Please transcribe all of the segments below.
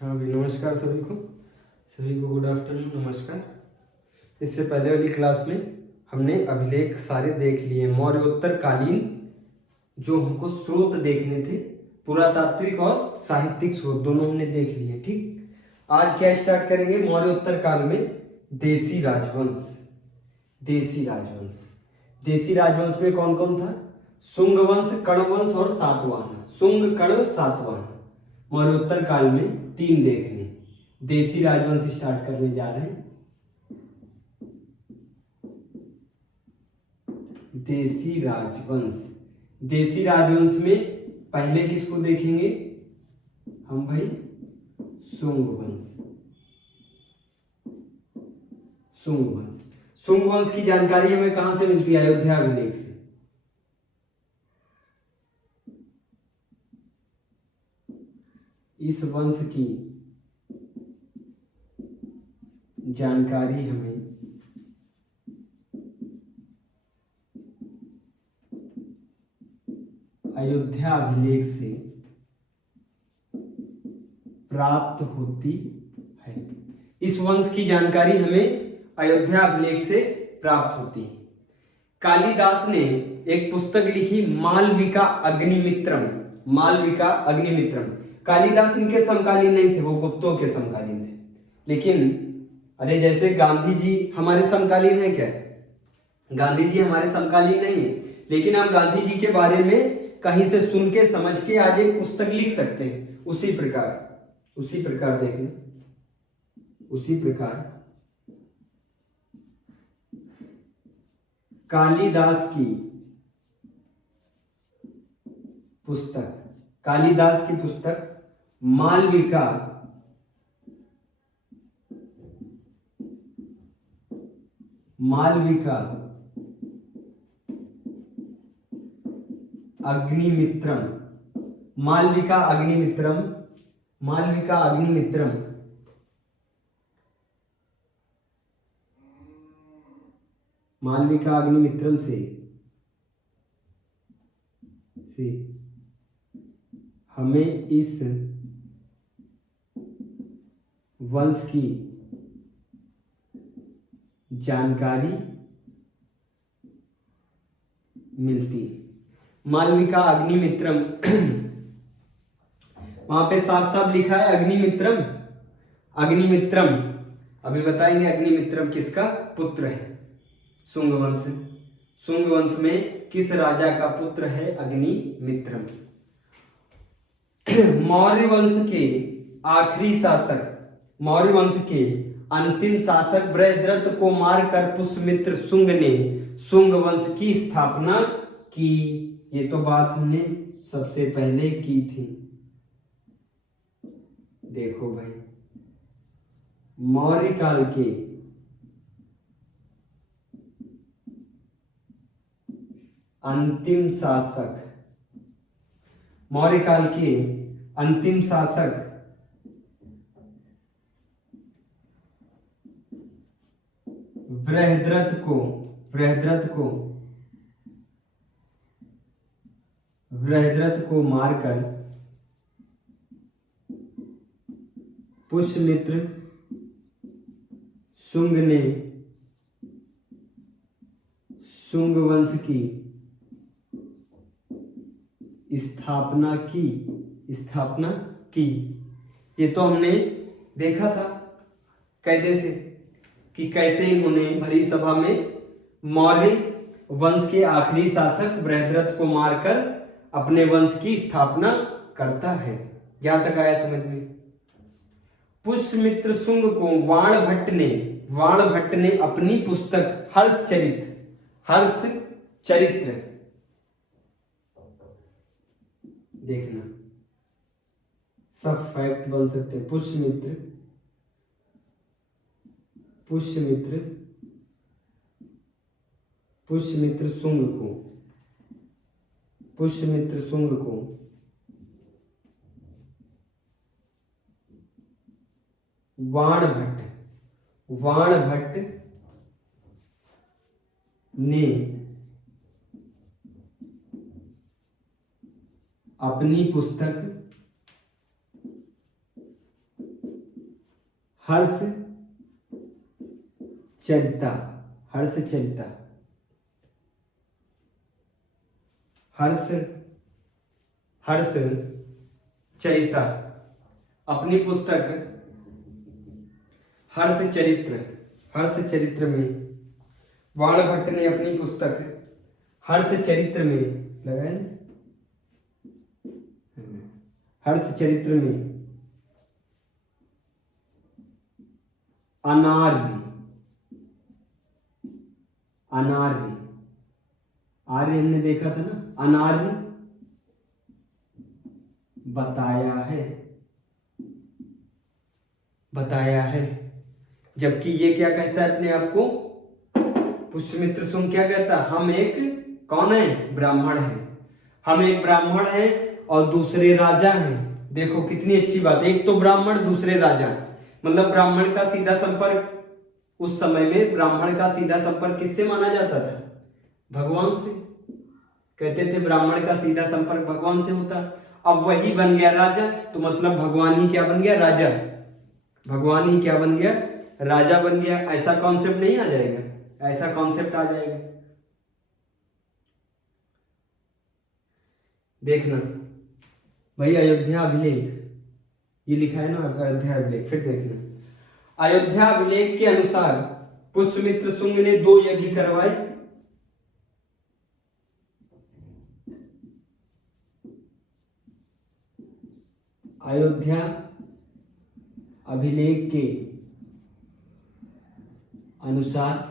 हाँ भाई, नमस्कार सभी को गुड आफ्टरनून, नमस्कार। इससे पहले वाली क्लास में हमने अभिलेख सारे देख लिए, मौर्योत्तर कालीन जो हमको स्रोत देखने थे, पुरातात्विक और साहित्यिक स्रोत दोनों हमने देख लिए। ठीक, आज क्या स्टार्ट करेंगे? मौर्योत्तर काल में देशी राजवंश। देशी राजवंश में कौन कौन था? शुंग वंश, कण्व वंश और सातवाहन। शुंग, कण्व, सातवाहन। मौर्योत्तर काल में 3 देखने। देशी राजवंश स्टार्ट करने जा रहे हैं। देशी राजवंश में पहले किसको देखेंगे हम भाई? शुंग वंश की जानकारी हमें कहां से मिलती है? अयोध्या अभिलेख से। इस वंश की जानकारी हमें अयोध्या अभिलेख से प्राप्त होती है। इस वंश की जानकारी हमें अयोध्या अभिलेख से प्राप्त होती है। कालिदास ने एक पुस्तक लिखी, मालविका अग्निमित्रम। कालिदास इनके समकालीन नहीं थे, वो गुप्तों के समकालीन थे। लेकिन अरे जैसे गांधी जी हमारे समकालीन हैं क्या? गांधी जी हमारे समकालीन नहीं है, लेकिन हम गांधी जी के बारे में कहीं से सुन के समझ के आज एक पुस्तक लिख सकते हैं। उसी प्रकार देखना, उसी प्रकार कालिदास की पुस्तक मालविका अग्निमित्रम से हमें इस वंश की जानकारी मिलती है। मालविका अग्निमित्रम वहां पे साफ साफ लिखा है अग्निमित्रम। अभी बताएंगे अग्निमित्रम किसका पुत्र है? शुंग वंश में किस राजा का पुत्र है अग्निमित्रम? मौर्य वंश के अंतिम शासक बृहद्रथ को मारकर पुष्यमित्र शुंग ने शुंग वंश की स्थापना की। ये तो बात हमने सबसे पहले की थी। देखो भाई, मौर्य काल के अंतिम शासक बृहद्रथ को मारकर पुष्यमित्र शुंग ने शुंग वंश की स्थापना की। ये तो हमने देखा था कैसे से कि कैसे इन्होंने भरी सभा में मौर्य वंश के आखिरी शासक बृहद्रथ को मारकर अपने वंश की स्थापना करता है। यहां तक आया समझ में? पुष्यमित्र शुंग को वाण भट्ट ने अपनी पुस्तक हर्ष चरित्र देखना, सब फैक्ट बन सकते हैं। पुष्यमित्र शुंग को वाण भट्ट ने अपनी पुस्तक हर्ष चरिता, हर्ष चरिता, हर्ष हर्ष चरिता अपनी पुस्तक हर्ष चरित्र में बाण भट्ट ने अपनी पुस्तक हर्ष चरित्र में लगाए, हर्ष चरित्र में अनार्य आर्य हमने देखा था ना, अनार्य बताया है। जबकि ये क्या कहता है अपने आप को, पुष्यमित्र सुंग क्या कहता है, हम एक कौन है, ब्राह्मण है, हम एक ब्राह्मण हैं और दूसरे राजा हैं। देखो कितनी अच्छी बात, एक तो ब्राह्मण दूसरे राजा, मतलब ब्राह्मण का सीधा संपर्क, उस समय में ब्राह्मण का सीधा संपर्क किससे माना जाता था, भगवान से। कहते थे ब्राह्मण का सीधा संपर्क भगवान से होता। अब वही बन गया राजा, तो मतलब भगवान ही क्या बन गया, राजा। भगवान ही क्या बन गया, राजा बन गया। ऐसा कॉन्सेप्ट नहीं आ जाएगा, ऐसा कॉन्सेप्ट आ जाएगा। देखना भाई, अयोध्या अभिलेख ये लिखा है ना, अयोध्या अभिलेख, फिर देखना। अयोध्या अभिलेख के अनुसार पुष्यमित्र सुंग ने 2 यज्ञ करवाए। अयोध्या अभिलेख के अनुसार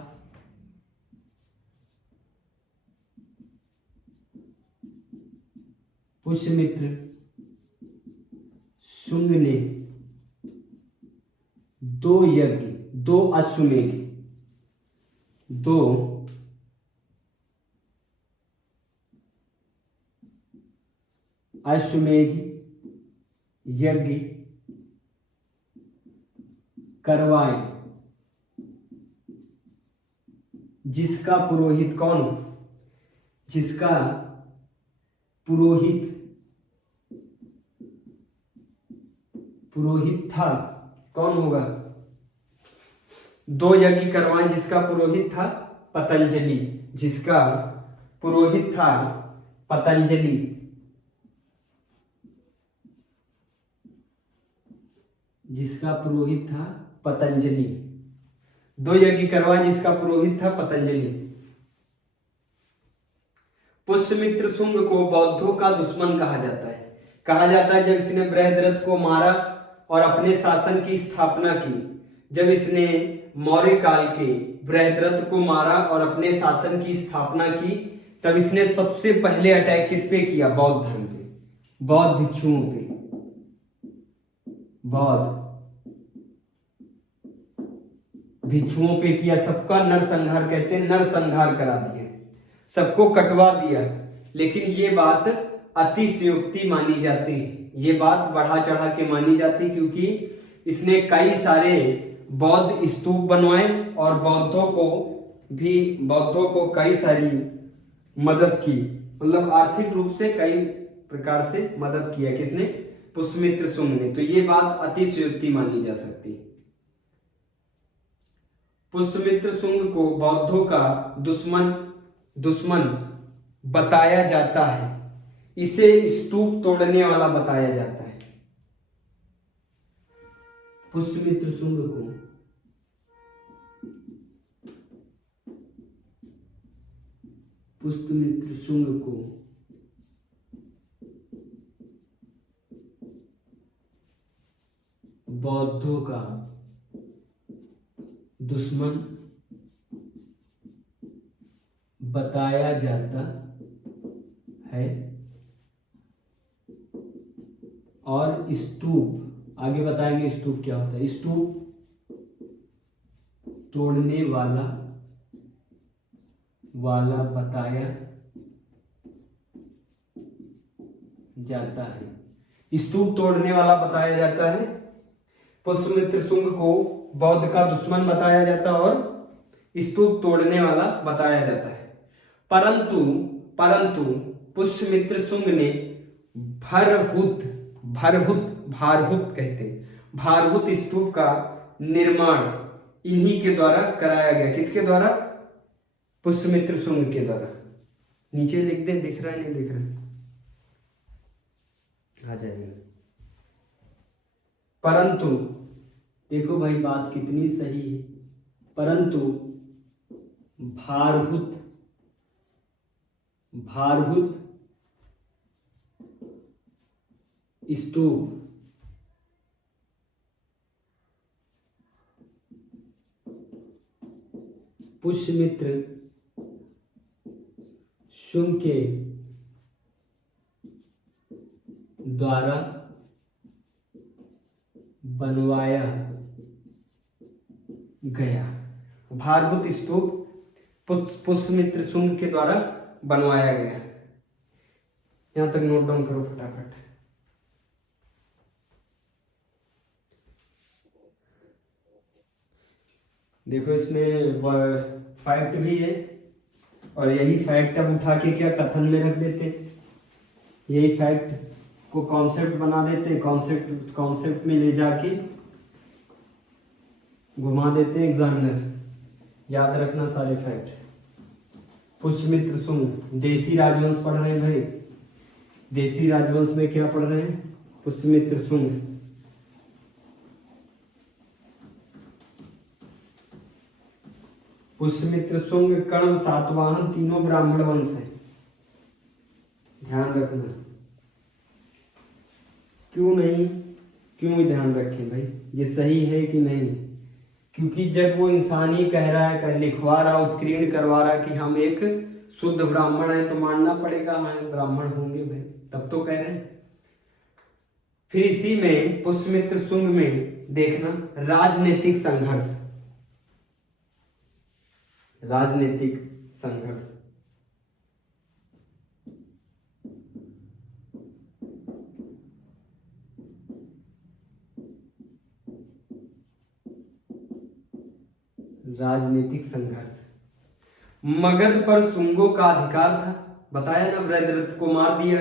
पुष्यमित्र सुंग ने 2 यज्ञ, 2 अश्वमेध, 2 अश्वमेध यज्ञ करवाए, जिसका पुरोहित कौन, जिसका पुरोहित था, कौन होगा, 2 यज्ञ करवाए जिसका पुरोहित था पतंजलि, जिसका पुरोहित था पतंजलि। जिसका पुरोहित था पतंजलि, 2 यज्ञ करवाए जिसका पुरोहित था पतंजलि। पुष्यमित्र सुंग को बौद्धों का दुश्मन कहा जाता है। कहा जाता है जब इसने बृहद्रथ को मारा और अपने शासन की स्थापना की, जब इसने मौर्य काल के बृहद्रथ को मारा और अपने शासन की स्थापना की, तब इसने सबसे पहले अटैक किस पे किया, बौद्ध धर्म पे, बौद्ध भिक्षुओं पे, बौद्ध भिक्षुओं पे किया। सबका नरसंहार, कहते हैं नरसंहार करा दिया, सबको कटवा दिया। लेकिन ये बात अतिशयोक्ति मानी जाती है, ये बात बढ़ा चढ़ा के मानी जाती, क्योंकि इसने कई सारे बौद्ध स्तूप बनवाए और बौद्धों को कई सारी मदद की, मतलब आर्थिक रूप से कई प्रकार से मदद किया। किसने, पुष्यमित्र सुंग ने। तो ये बात अतिशयोक्ति मानी जा सकती है। पुष्यमित्र सुंग को बौद्धों का दुश्मन बताया जाता है, इसे स्तूप तोड़ने वाला बताया जाता है। पुष्यमित्र सुंग को बौद्धों का दुश्मन बताया जाता है और स्तूप, आगे बताएंगे स्तूप क्या होता है, स्तूप तोड़ने वाला बताया जाता है। स्तूप तोड़ने वाला बताया जाता है। पुष्यमित्र सुंग को बौद्ध का दुश्मन बताया जाता और स्तूप तोड़ने वाला बताया जाता है। परंतु पुष्यमित्र सुंग ने भारहूत कहते हैं, भारहूत स्तूप का निर्माण इन्हीं के द्वारा कराया गया। किसके द्वारा? पुष्यमित्र शुंग के द्वारा। नीचे लिख दे, दिख रहा है नहीं दिख रहा है? आ जाएगा। परंतु देखो भाई बात कितनी सही है, परंतु भारभूत स्तूप पुष्यमित्र शुंग के द्वारा बनवाया गया। भारभूत स्तूप पुष्यमित्र शुंग के द्वारा बनवाया गया। यहां तक नोट डाउन करो फटाफट। देखो इसमें फैक्ट भी है और यही फैक्ट अब उठा के क्या कथन में रख देते, यही फैक्ट को कॉन्सेप्ट बना देते, कॉन्सेप्ट में ले जाके घुमा देते एग्जामिनर। याद रखना सारे फैक्ट। पुष्यमित्र शुंग, देसी राजवंश पढ़ रहे हैं भाई, देसी राजवंश में क्या पढ़ रहे हैं? पुष्यमित्र शुंग। पुष्यमित्र शुंग कण्व सातवाहन तीनों ब्राह्मण वंश है, ध्यान रखना। क्यों नहीं, क्यों ध्यान रखें भाई, ये सही है कि नहीं? क्योंकि जब वो इंसान ही कह रहा है, लिखवा रहा, उत्कीर्ण करवा रहा कि हम एक शुद्ध ब्राह्मण हैं, तो मानना पड़ेगा हाँ ब्राह्मण होंगे भाई, तब तो कह रहे हैं। फिर इसी में पुष्यमित्र शुंग में देखना राजनीतिक संघर्ष, राजनीतिक संघर्ष। राजनीतिक संघर्ष। मगध पर शुंगों का अधिकार था, बताया ना, वृद्धरथ को मार दिया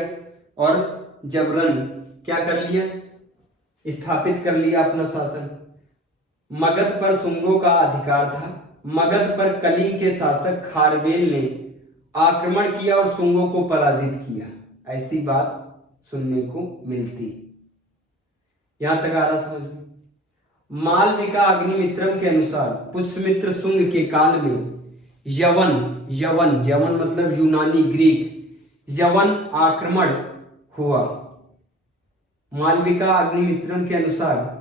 और जबरन क्या कर लिया, स्थापित कर लिया अपना शासन। मगध पर शुंगों का अधिकार था। मगध पर कलिंग के शासक खारवेल ने आक्रमण किया और शुंगों को पराजित किया, ऐसी बात सुनने को मिलती। यहां तक आ रहा समझ में? मालविका अग्निमित्रम के अनुसार पुष्यमित्र शुंग के काल में यवन मतलब यूनानी ग्रीक, यवन आक्रमण हुआ। मालविका अग्निमित्रम के अनुसार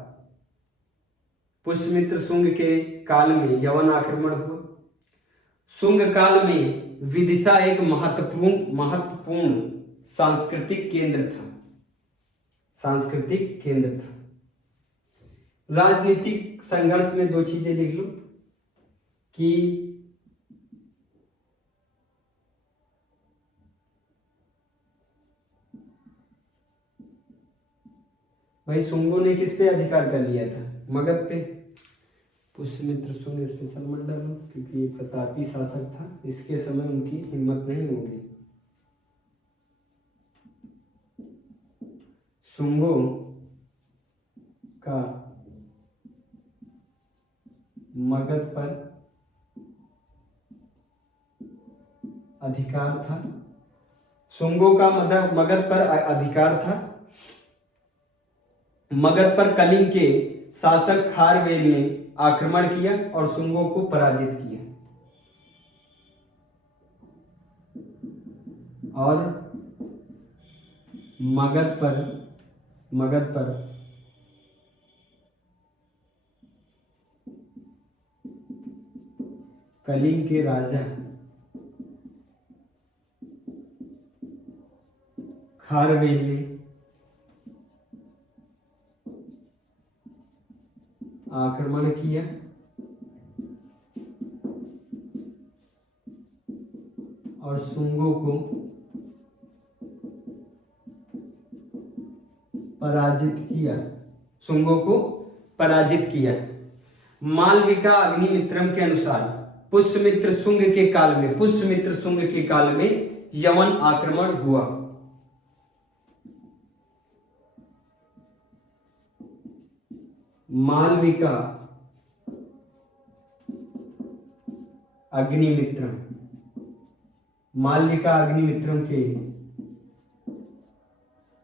पुष्यमित्र शुंग के काल में यवन आक्रमण हुआ। शुंग काल में विदिशा एक महत्वपूर्ण सांस्कृतिक केंद्र था। राजनीतिक संघर्ष में दो चीजें लिख लो कि भाई शुंगों ने किस पे अधिकार कर लिया था? मगध पे। पुष्यमित्र शुंग स्पेशल मत डालो क्योंकि ये प्रतापी शासक था, इसके समय उनकी हिम्मत नहीं होगी। शुंगों का मगध पर अधिकार था। शुंगों का मगध पर अधिकार था। मगध पर कलिंग के शासक खारवेल ने आक्रमण किया और शुंगों को पराजित किया। और मगध पर कलिंग के राजा खारवेल ने आक्रमण किया और शुंगों को पराजित किया। मालविका अग्निमित्रम के अनुसार पुष्यमित्र शुंग के काल में यवन आक्रमण हुआ। मालविका अग्निमित्रम, मालविका अग्निमित्रम के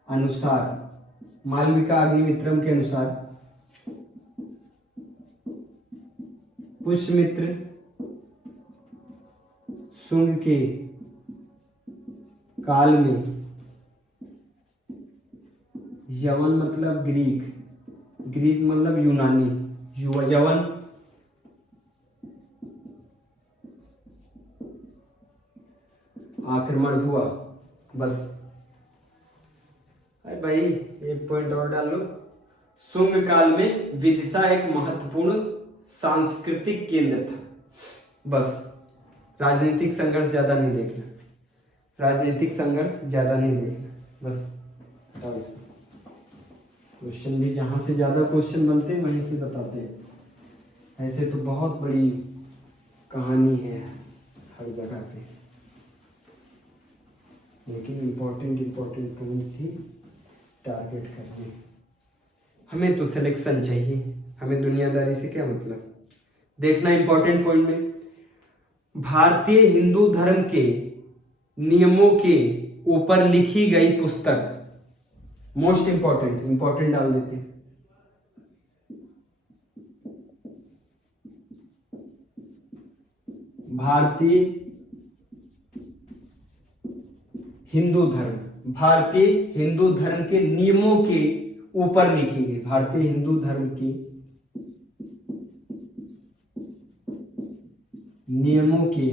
अनुसार, मालविका अग्निमित्रम के अनुसार पुष्यमित्र शुंग के काल में, यवन मतलब ग्रीक, ग्रीक मतलब यूनानी, यवन आक्रमण हुआ। बस अरे भाई एक पॉइंट और डाल लो। शुंग काल में विदिशा एक महत्वपूर्ण सांस्कृतिक केंद्र था। बस राजनीतिक संघर्ष ज्यादा नहीं देखना, राजनीतिक संघर्ष ज्यादा नहीं देखना, बस क्वेश्चन भी जहां से ज्यादा क्वेश्चन बनते हैं वहीं से बताते हैं। ऐसे तो बहुत बड़ी कहानी है हर जगह पे, लेकिन इम्पोर्टेंट पॉइंट्स ही टारगेट करने। हमें तो सिलेक्शन चाहिए, हमें दुनियादारी से क्या मतलब। देखना इंपॉर्टेंट पॉइंट में, भारतीय हिंदू धर्म के नियमों के ऊपर लिखी गई पुस्तक, मोस्ट इंपॉर्टेंट डाल देते हैं। भारतीय हिंदू धर्म, भारतीय हिंदू धर्म के नियमों के ऊपर लिखी गई, भारतीय हिंदू धर्म की नियमों के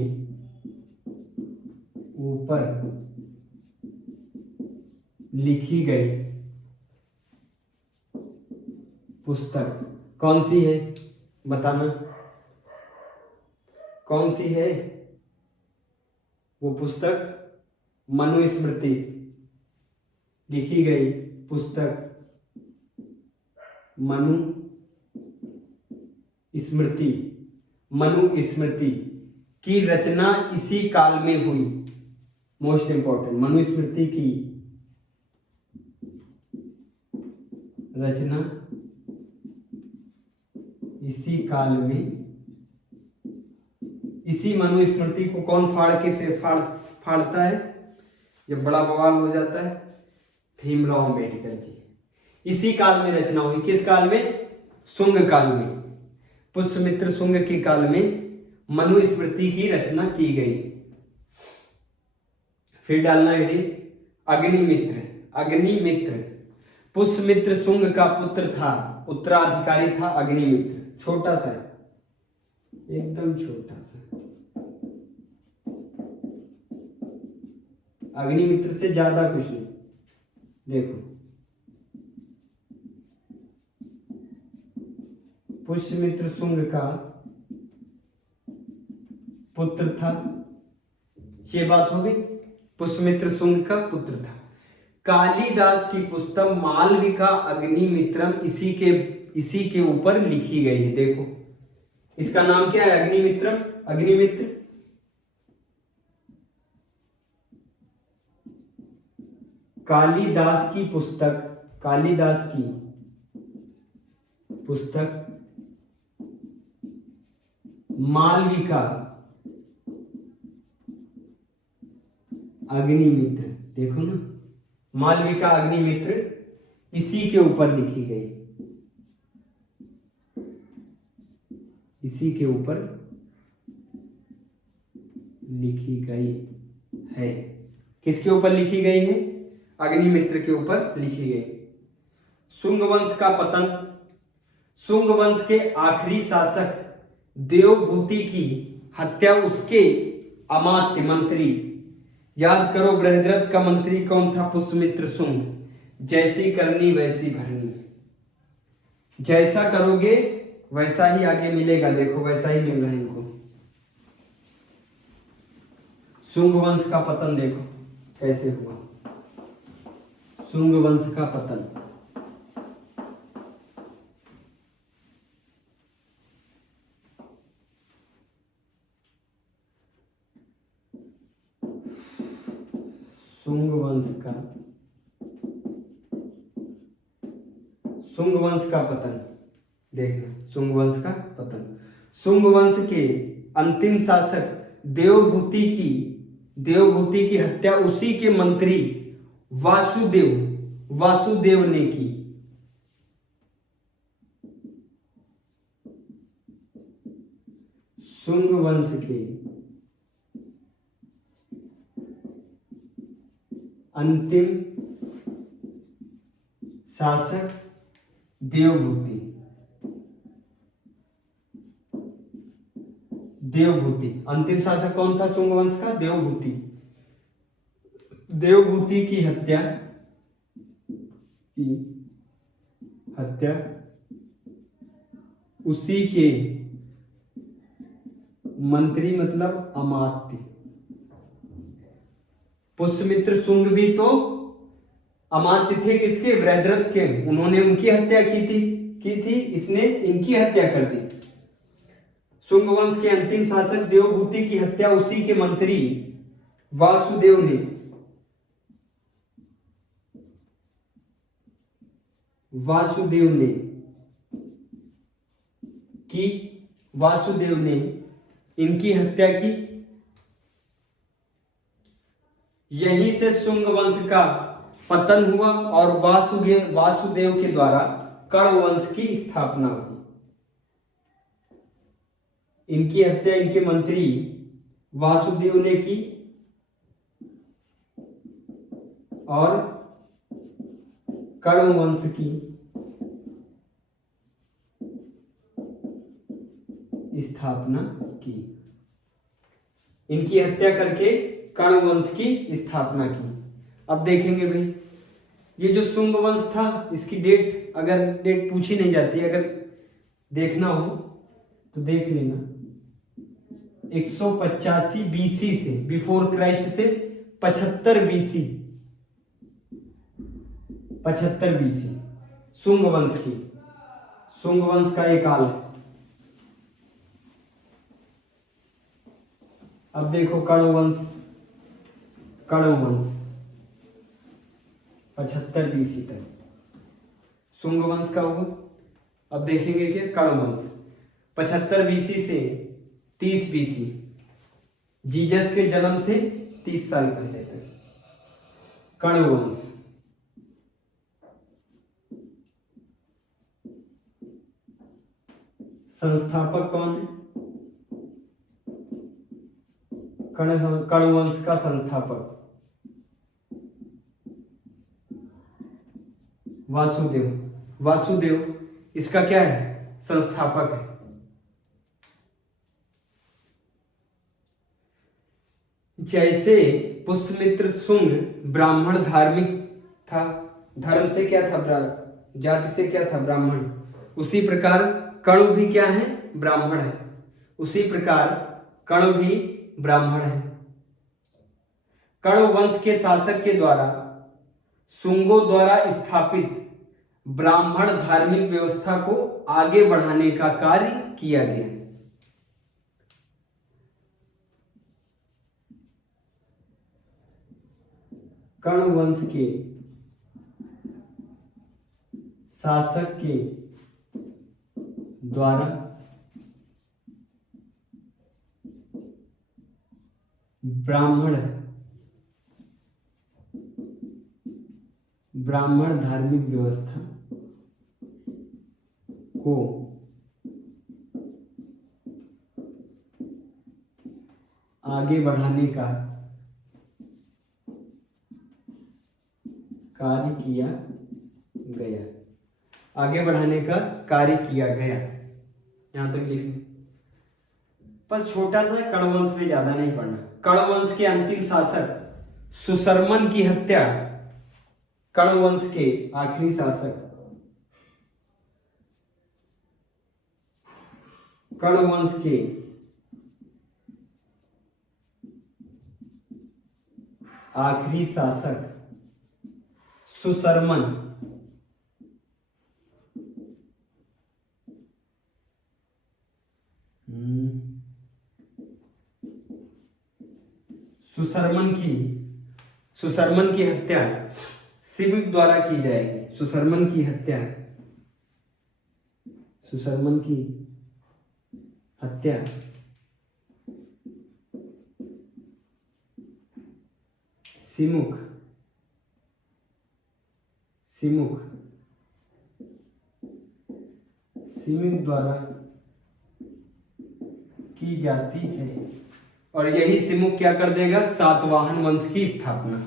ऊपर लिखी गई पुस्तक कौन सी है, बताना कौन सी है वो पुस्तक। मनुस्मृति, लिखी गई पुस्तक मनुस्मृति की रचना इसी काल में हुई। मोस्ट इंपॉर्टेंट, मनुस्मृति की रचना इसी काल में। इसी मनुस्मृति को कौन फाड़ता है जब बड़ा बवाल हो जाता है? भीमराव अंबेडकर जी। इसी काल में रचना हुई। किस काल में? शुंग काल में, पुष्यमित्र शुंग के काल में मनुस्मृति की रचना की गई। फिर डालना है अग्निमित्र पुष्यमित्र शुंग का पुत्र था, उत्तराधिकारी था अग्निमित्र। छोटा सा, एकदम छोटा सा, अग्निमित्र से ज्यादा कुछ नहीं। देखो, पुष्यमित्र शुंग का पुत्र था, ये बात हो गई। पुष्यमित्र शुंग का पुत्र था। कालिदास की पुस्तक मालविका अग्निमित्रम इसी के ऊपर लिखी गई है। देखो, इसका नाम क्या है? अग्निमित्र। कालिदास की पुस्तक मालविका अग्निमित्र, देखो ना, मालविका अग्निमित्र इसी के ऊपर लिखी गई, इसी के ऊपर लिखी गई है। किसके ऊपर लिखी गई है? अग्निमित्र के ऊपर लिखी गई। शुंग वंश का पतन। शुंग वंश के आखिरी शासक देवभूति की हत्या उसके अमात्य मंत्री, याद करो बृहद्रथ का मंत्री कौन था? पुष्यमित्र शुंग। जैसी करनी वैसी भरनी, जैसा करोगे वैसा ही आगे मिलेगा। देखो, वैसा ही मिल रहा है इनको। शुंग वंश का पतन देखो कैसे हुआ। शुंग वंश का पतन, शुंग वंश का पतन देखना। शुंग वंश का पतन, शुंग वंश के अंतिम शासक देवभूति की हत्या उसी के मंत्री वासुदेव ने की। शुंग वंश के अंतिम शासक देवभूति अंतिम शासक कौन था शुंग वंश का? देवभूति की हत्या उसी के मंत्री मतलब अमात्य। पुष्यमित्र शुंग भी तो अमात्य थे किसके? बृहद्रथ के। उन्होंने उनकी हत्या की थी, इसने इनकी हत्या कर दी। शुंग वंश के अंतिम शासक देवभूति की हत्या उसी के मंत्री वासुदेव ने इनकी हत्या की। यहीं से शुंग वंश का पतन हुआ और वासुदेव के द्वारा कण्व वंश की स्थापना हुई। इनकी हत्या इनके मंत्री वासुदेव ने की और कण्व वंश की स्थापना की। इनकी हत्या करके कण्व वंश की स्थापना की। अब देखेंगे भाई, ये जो शुंग वंश था इसकी डेट, अगर डेट पूछी नहीं जाती, अगर देखना हो तो देख लेना। 185 बीसी से, बिफोर क्राइस्ट से 75 बीसी शुंग वंश का एक काल है। अब देखो कण्व वंश 75 बीसी तक शुंग वंश का हो। अब देखेंगे कि कण्व वंश 75 बीसी से 30 बीसी, जीसस के जन्म से 30 साल पहले तक कण्व वंश। संस्थापक कौन है? कण्व वंश का संस्थापक वासुदेव इसका क्या है? संस्थापक है। जैसे पुष्यमित्र शुंग ब्राह्मण धार्मिक था, धर्म से क्या था? जाति से क्या था? ब्राह्मण। उसी प्रकार कण्व भी क्या है? ब्राह्मण है। उसी प्रकार कण्व भी ब्राह्मण है। कण्व वंश के शासक के द्वारा शुंगों द्वारा स्थापित ब्राह्मण धार्मिक व्यवस्था को आगे बढ़ाने का कार्य किया गया। कण्व वंश के शासक के द्वारा ब्राह्मण धार्मिक व्यवस्था को आगे बढ़ाने का कार्य किया गया। यहां तक लिख, बस छोटा सा कण्व वंश में ज्यादा नहीं पढ़ना। कण्व वंश के अंतिम शासक सुशर्मन की हत्या, कण्व वंश के आखिरी शासक कण्व वंश के आखिरी शासक सुशर्मन सुशर्मन की हत्या सिविक द्वारा की जाएगी। सुशर्मन की हत्या सिमुक सिमुक सिमुक द्वारा की जाती है और यही सिमुक क्या कर देगा, सातवाहन वंश की स्थापना।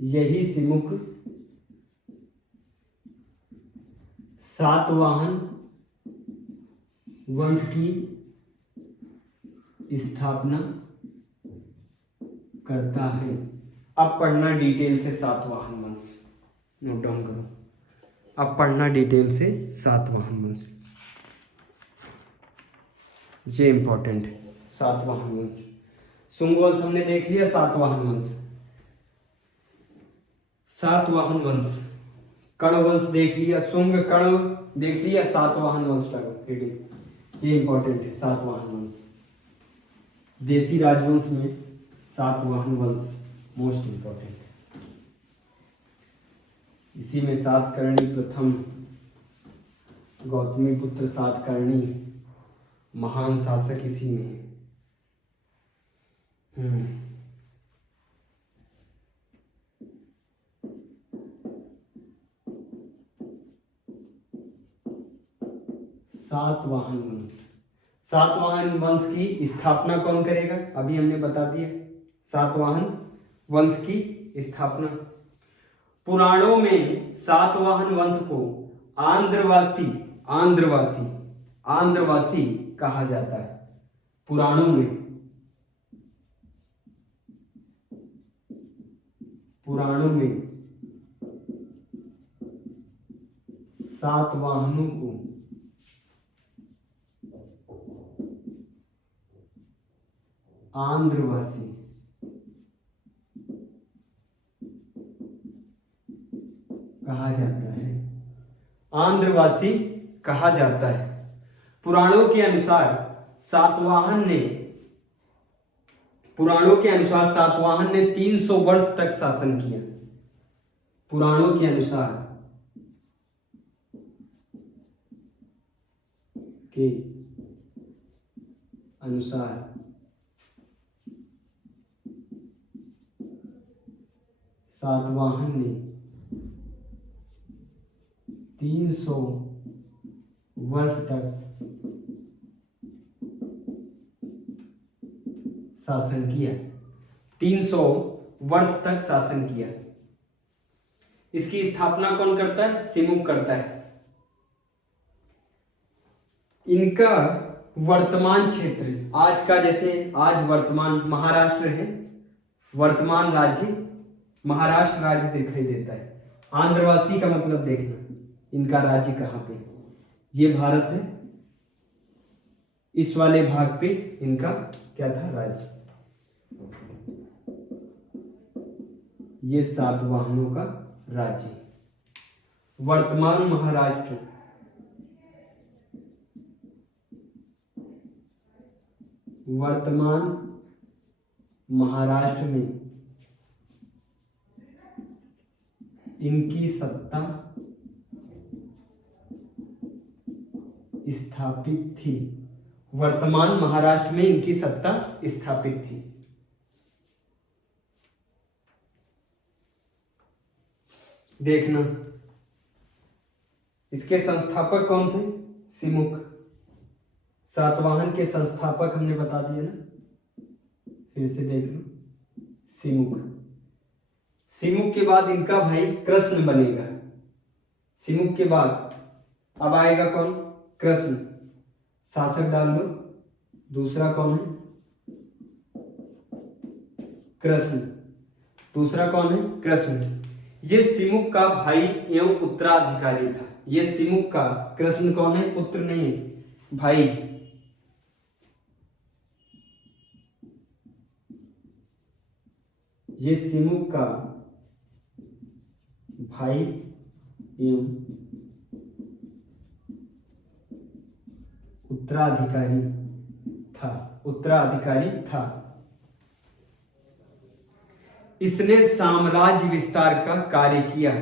यही सिमुक सातवाहन वंश की स्थापना करता है। अब पढ़ना डिटेल से सातवाहन वंश, नोट डाउन करो। अब पढ़ना डिटेल से सातवाहन वंश, ये इंपॉर्टेंट है। सातवाहन वंश, शुंग वंश हमने देख लिया, सातवाहन वंश, सातवाहन वंश, कर्ण वंश देख लिया, शुंग कर्ण देख लिया, सातवाहन वंश रीडिंग, ये इंपॉर्टेंट है। सातवाहन वंश, देसी राजवंश में सातवाहन वंश मोस्ट इंपॉर्टेंट है। इसी में सातकर्णी प्रथम, गौतमी पुत्र सातकर्णी, महान शासक इसी में है। सातवाहन वंश, सातवाहन वंश की स्थापना कौन करेगा, अभी हमने बता दिया। सातवाहन वंश की स्थापना, पुराणों में सातवाहन वंश को आंध्रवासी आंध्रवासी आंध्रवासी कहा जाता है। पुराणों में सातवाहनों को आंध्रवासी कहा जाता है। आंध्रवासी कहा जाता है। पुराणों के अनुसार सातवाहन ने 300 वर्ष तक शासन किया। पुराणों के अनुसार सातवाहन ने 300 वर्ष तक शासन किया। 300 वर्ष तक शासन किया। इसकी स्थापना कौन करता है, सिमुक करता है। इनका वर्तमान क्षेत्र आज का, जैसे आज वर्तमान महाराष्ट्र है, वर्तमान राज्य महाराष्ट्र राज्य दिखाई देता है। आंध्रवासी का मतलब देखना इनका राज्य कहाँ पे, ये भारत है, इस वाले भाग पे इनका क्या था, राज्य। ये सातवाहनों का राज्य। वर्तमान महाराष्ट्र में इनकी सत्ता स्थापित थी। वर्तमान महाराष्ट्र में इनकी सत्ता स्थापित थी। देखना, इसके संस्थापक कौन थे, सिमुक। सातवाहन के संस्थापक हमने बता दिए ना, फिर से देख लो, सिमुक। सिमुक के बाद इनका भाई कृष्ण बनेगा। सिमुक के बाद अब आएगा कौन, कृष्ण। शासक डाल लो, दूसरा कौन है, कृष्ण। दूसरा कौन है, कृष्ण। ये सिमुक का भाई एवं उत्तराधिकारी था। ये सिमुक का, कृष्ण कौन है, पुत्र नहीं है, भाई। ये सिमुक का भाई एवं उत्तराधिकारी था। इसने साम्राज्य विस्तार का कार्य किया।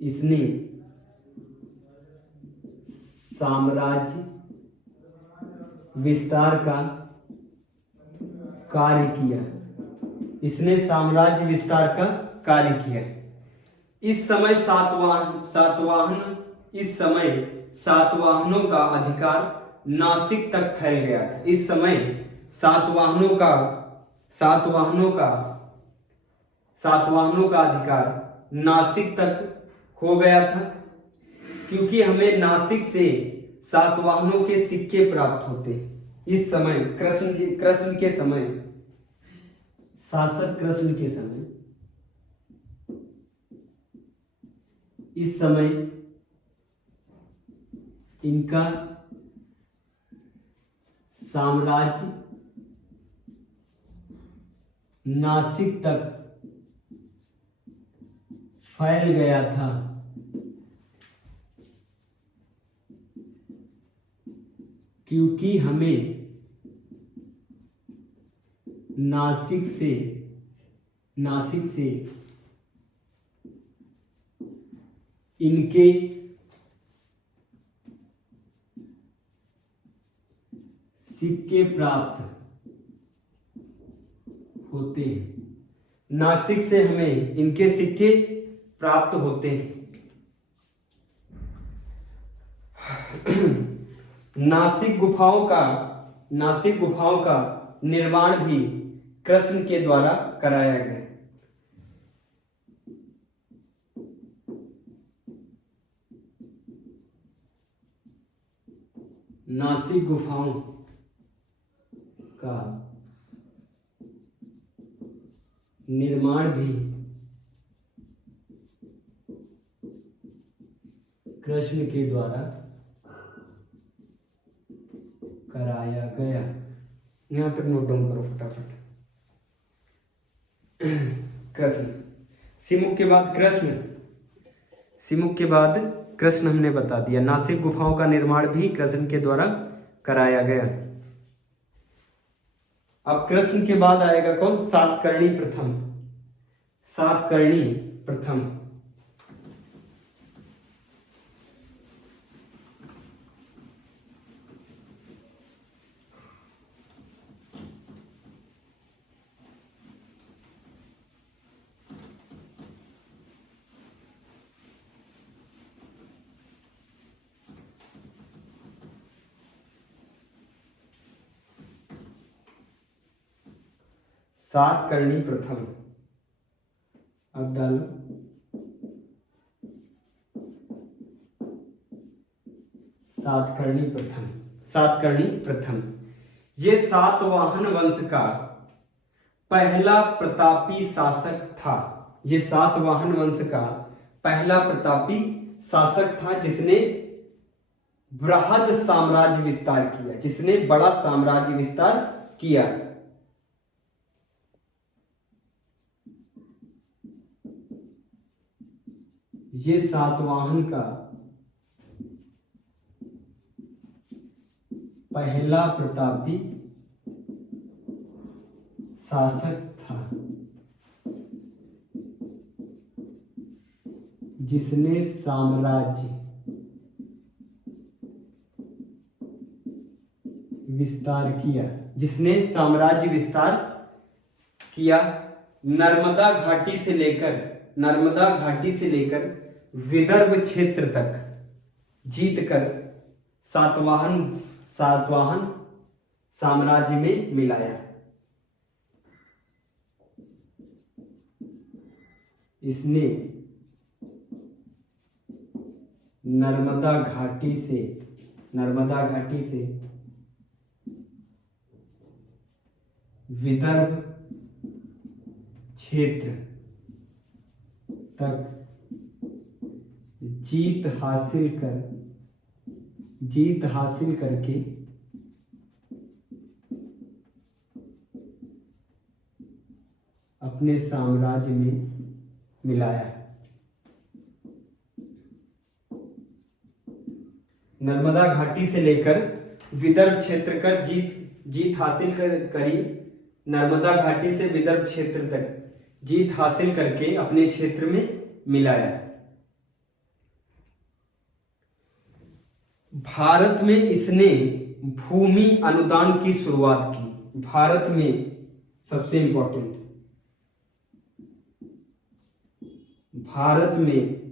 इसने साम्राज्य विस्तार का कार्य किया। इसने साम्राज्य विस्तार का कार्य किया। इस समय सातवाहनों का अधिकार नासिक तक फैल गया था। इस समय सातवाहनों का अधिकार नासिक तक हो गया था, क्योंकि हमें नासिक से सातवाहनों के सिक्के प्राप्त होते। इस समय कृष्ण के समय, शासक कृष्ण के समय, इस समय इनका साम्राज्य नासिक तक फैल गया था। क्योंकि हमें नासिक से इनके सिक्के प्राप्त होते हैं। नासिक से हमें इनके सिक्के प्राप्त होते हैं। नासिक गुफाओं का निर्माण भी कृष्ण के द्वारा कराया गया। नासिक गुफाओं का निर्माण भी कृष्ण के द्वारा कराया गया। यहां तक नोट डाउन करो फटाफट। कृष्ण, सिमुख के बाद कृष्ण हमने बता दिया। नासिक गुफाओं का निर्माण भी कृष्ण के द्वारा कराया गया। अब कृष्ण के बाद आएगा कौन? सातकर्णी प्रथम। सातकर्णी प्रथम, अब डालो। सातकर्णी प्रथम ये सातवाहन वंश का पहला प्रतापी शासक था। ये सातवाहन वंश का पहला प्रतापी शासक था, जिसने बृहद साम्राज्य विस्तार किया, जिसने बड़ा साम्राज्य विस्तार किया। ये सातवाहन का पहला प्रतापी शासक था, जिसने साम्राज्य विस्तार किया। नर्मदा घाटी से लेकर विदर्भ क्षेत्र तक जीतकर सातवाहन साम्राज्य में मिलाया। इसने नर्मदा घाटी से विदर्भ क्षेत्र तक जीत हासिल करके अपने साम्राज्य में मिलाया। नर्मदा घाटी से लेकर विदर्भ क्षेत्र का जीत हासिल करी। नर्मदा घाटी से विदर्भ क्षेत्र तक जीत हासिल करके अपने क्षेत्र में मिलाया। भारत में इसने भूमि अनुदान की शुरुआत की। भारत में सबसे इंपॉर्टेंट, भारत में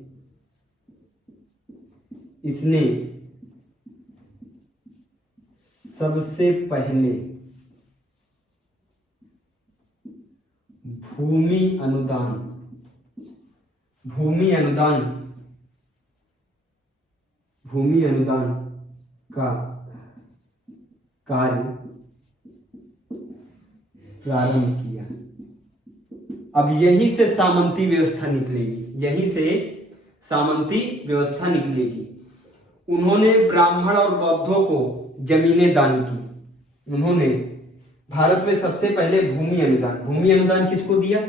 इसने सबसे पहले भूमि अनुदान का कार्य प्रारंभ किया। अब यहीं से सामंती व्यवस्था निकलेगी, यहीं से सामंती व्यवस्था निकलेगी। उन्होंने ब्राह्मण और बौद्धों को जमीनें दान की। उन्होंने भारत में सबसे पहले भूमि अनुदान किसको दिया?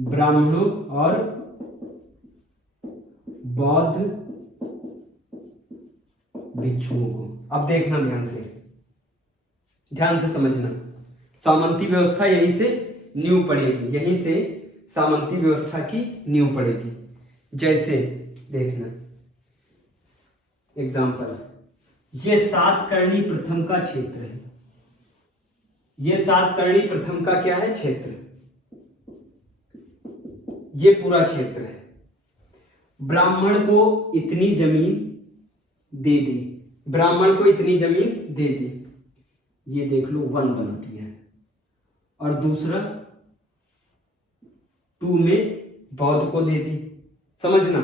ब्राह्मणों और बौद्ध भिक्षुओं को। अब देखना ध्यान से समझना, सामंती व्यवस्था यहीं से नींव पड़ेगी, यहीं से सामंती व्यवस्था की नींव पड़ेगी। जैसे देखना एग्जाम्पल, ये सातकर्णी प्रथम का क्षेत्र है। ये सातकर्णी प्रथम का क्या है? क्षेत्र। ये पूरा क्षेत्र है। ब्राह्मण को इतनी जमीन दे दी, ब्राह्मण को इतनी जमीन दे दी, ये देख लो 1 बनती है। और दूसरा 2 में बौद्ध को दे दी। समझना,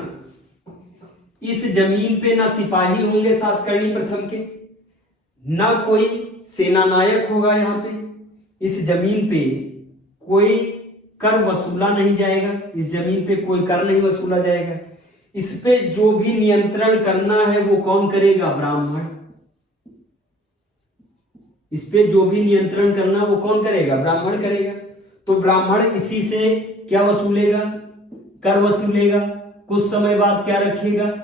इस जमीन पे ना सिपाही होंगे सातकर्णी प्रथम के, ना कोई सेना नायक होगा। यहां पे इस जमीन पे कोई कर वसूला नहीं जाएगा, इस जमीन पे कोई कर नहीं वसूला जाएगा। इस पे जो भी नियंत्रण करना है वो कौन करेगा? ब्राह्मण। इस पे जो भी नियंत्रण करना वो कौन करेगा? ब्राह्मण करेगा। तो ब्राह्मण इसी से क्या वसूलेगा? कर वसूलेगा। कुछ समय बाद क्या रखेगा?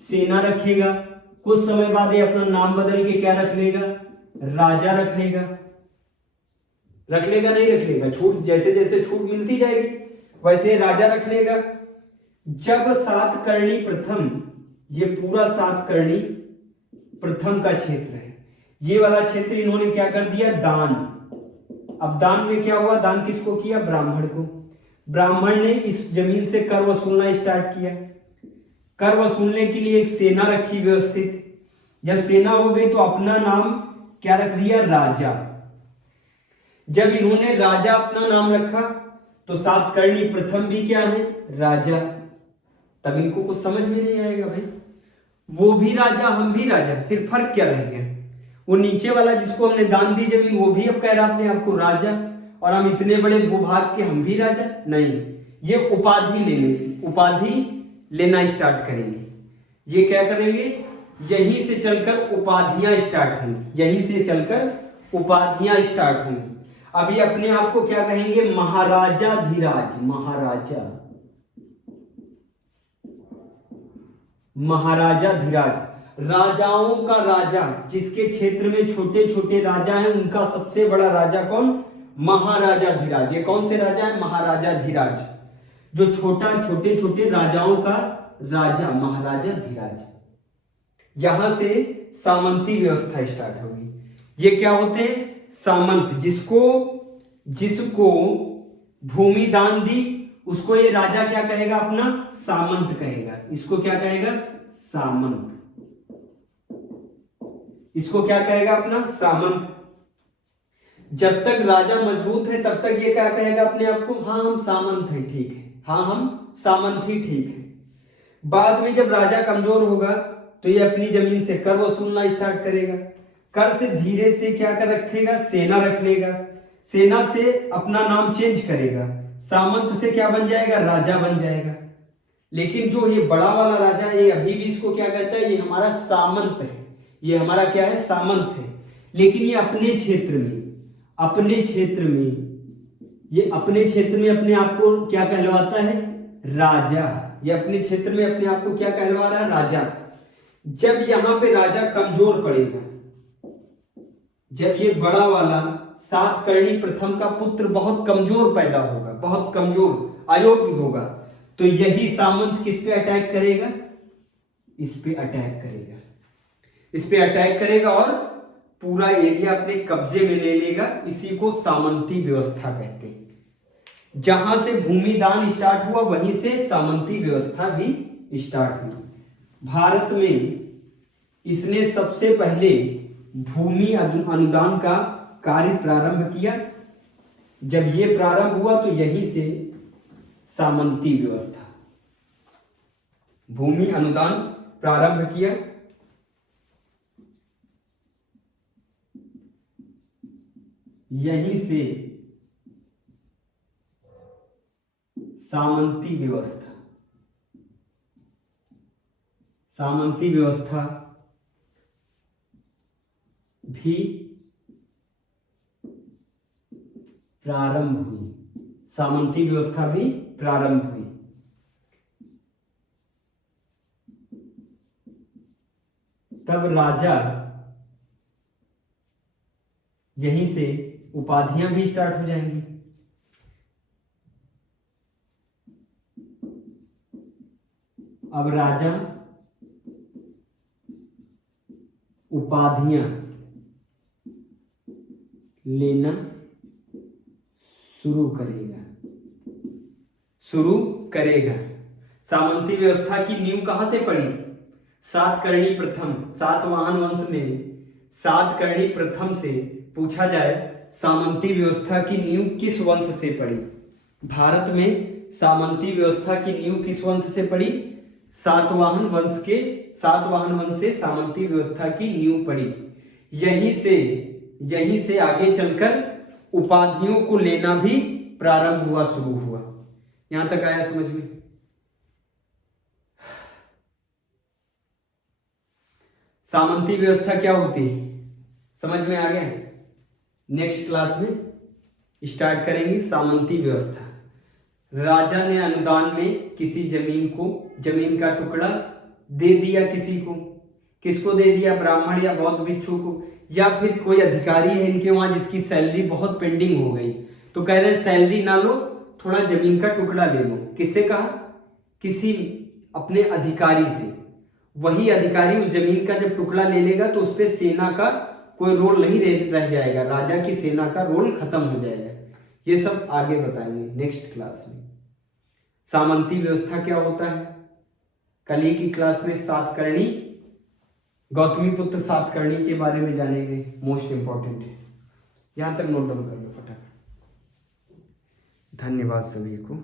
सेना रखेगा। कुछ समय बाद ये अपना नाम बदल के क्या रख लेगा? राजा रख लेगा। रख लेगा नहीं रख लेगा? छूट जैसे जैसे छूट मिलती जाएगी वैसे राजा रख लेगा। जब सातकर्णी प्रथम, ये पूरा सातकर्णी प्रथम का क्षेत्र है, ये वाला क्षेत्र इन्होंने क्या कर दिया? दान। अब दान में क्या हुआ? दान किसको किया? ब्राह्मण को। ब्राह्मण ने इस जमीन से कर वसूलना स्टार्ट किया। कर वसूलने के लिए एक सेना रखी व्यवस्थित। जब सेना हो गई तो अपना नाम क्या रख दिया? राजा। जब इन्होंने राजा अपना नाम रखा तो सातकर्णी प्रथम भी क्या है? राजा। तब इनको कुछ समझ में नहीं आएगा भाई, वो भी राजा हम भी राजा, फिर फर्क क्या रह गया? वो नीचे वाला जिसको हमने दान दी जमीन वो भी अब कह रहा अपने आप को राजा, और हम इतने बड़े भूभाग के हम भी राजा नहीं। ये उपाधि लेना स्टार्ट करेंगे। ये क्या करेंगे? यहीं से चलकर उपाधियां स्टार्ट होंगी, यहीं से चलकर उपाधियां स्टार्ट होंगी। अभी अपने आप को क्या कहेंगे? महाराजाधिराज। महाराजाधिराज, राजाओं का राजा। जिसके क्षेत्र में छोटे छोटे राजा हैं उनका सबसे बड़ा राजा कौन? महाराजाधिराज। ये कौन से राजा है? महाराजाधिराज। जो छोटे छोटे राजाओं का राजा, महाराजाधिराज। यहां से सामंती व्यवस्था स्टार्ट होगी। ये क्या होते हैं? सामंत। जिसको भूमि दान दी उसको ये राजा क्या कहेगा? अपना सामंत कहेगा। इसको क्या कहेगा? सामंत। इसको क्या कहेगा? अपना सामंत। जब तक राजा मजबूत है तब तक ये क्या कहेगा अपने आप को? हाँ हम सामंत हैं, ठीक है, हाँ हम सामंत ही ठीक है। बाद में जब राजा कमजोर होगा तो ये अपनी जमीन से कर वसूलना स्टार्ट करेगा। कर से धीरे से क्या कर रखेगा? सेना रख लेगा। सेना से अपना नाम चेंज करेगा। सामंत से क्या बन जाएगा? राजा बन जाएगा। लेकिन जो ये बड़ा वाला राजा है ये अभी भी इसको क्या कहता है? ये हमारा सामंत है, ये हमारा क्या है? सामंत है। लेकिन ये अपने क्षेत्र में ये अपने क्षेत्र में अपने आप को क्या कहलवाता है? राजा। ये अपने क्षेत्र में अपने आप को क्या कहलवा रहा है? राजा। जब यहां पे राजा कमजोर पड़ेगा, जब ये बड़ा वाला सातकर्णी प्रथम का पुत्र बहुत कमजोर पैदा होगा, बहुत कमजोर, अयोग्य होगा, तो यही सामंत किस पे अटैक करेगा, इस पे अटैक करेगा, इस पे अटैक करेगा और पूरा एरिया अपने कब्जे में ले लेगा। इसी को सामंती व्यवस्था कहते हैं। जहां से भूमिदान स्टार्ट हुआ वहीं से सामंती व्यवस्था भी स्टार्ट हुई। भारत में इसने सबसे पहले भूमि अनुदान का कार्य प्रारंभ किया। जब ये प्रारंभ हुआ तो यहीं से सामंती व्यवस्था, भूमि अनुदान प्रारंभ किया। यहीं से सामंती व्यवस्था, सामंती व्यवस्था भी प्रारंभ हुई, सामंती व्यवस्था भी प्रारंभ हुई। तब राजा, यहीं से उपाधियां भी स्टार्ट हो जाएंगी। अब राजा उपाधियां लेना शुरू करेगा। सामंती व्यवस्था की नींव कहां से पड़ी? सातकर्णी प्रथम, सातवाहन वंश में सातकर्णी प्रथम से पूछा जाए सामंती व्यवस्था की नींव किस वंश से पड़ी? भारत में सामंती व्यवस्था की नींव किस वंश से पड़ी? सातवाहन वंश से सामंती व्यवस्था की नींव पड़ी। यहीं से आगे चलकर उपाधियों को लेना भी प्रारंभ हुआ, शुरू हुआ। यहां तक आया समझ में? सामंती व्यवस्था क्या होती है समझ में आ गया? नेक्स्ट क्लास में स्टार्ट करेंगे सामंती व्यवस्था। राजा ने अनुदान में किसी जमीन का टुकड़ा दे दिया किसी को, किसको दे दिया? ब्राह्मण या बौद्ध भिक्षु को, या फिर कोई अधिकारी है इनके वहां जिसकी सैलरी बहुत पेंडिंग हो गई, तो कह रहे सैलरी ना लो, थोड़ा जमीन का टुकड़ा ले लो। किससे कहा? किसी अपने अधिकारी से। वही अधिकारी उस जमीन का जब टुकड़ा ले लेगा तो उस पर सेना का कोई रोल नहीं रह जाएगा, राजा की सेना का रोल खत्म हो जाएगा। ये सब आगे बताएंगे नेक्स्ट क्लास में। सामंती व्यवस्था क्या होता है कल ही की क्लास में सातकर्णी, गौतमीपुत्र सातकर्णी के बारे में जानेंगे, मोस्ट इंपॉर्टेंट है। यहां तक नोट डाउन कर लो फटाफट। धन्यवाद सभी को।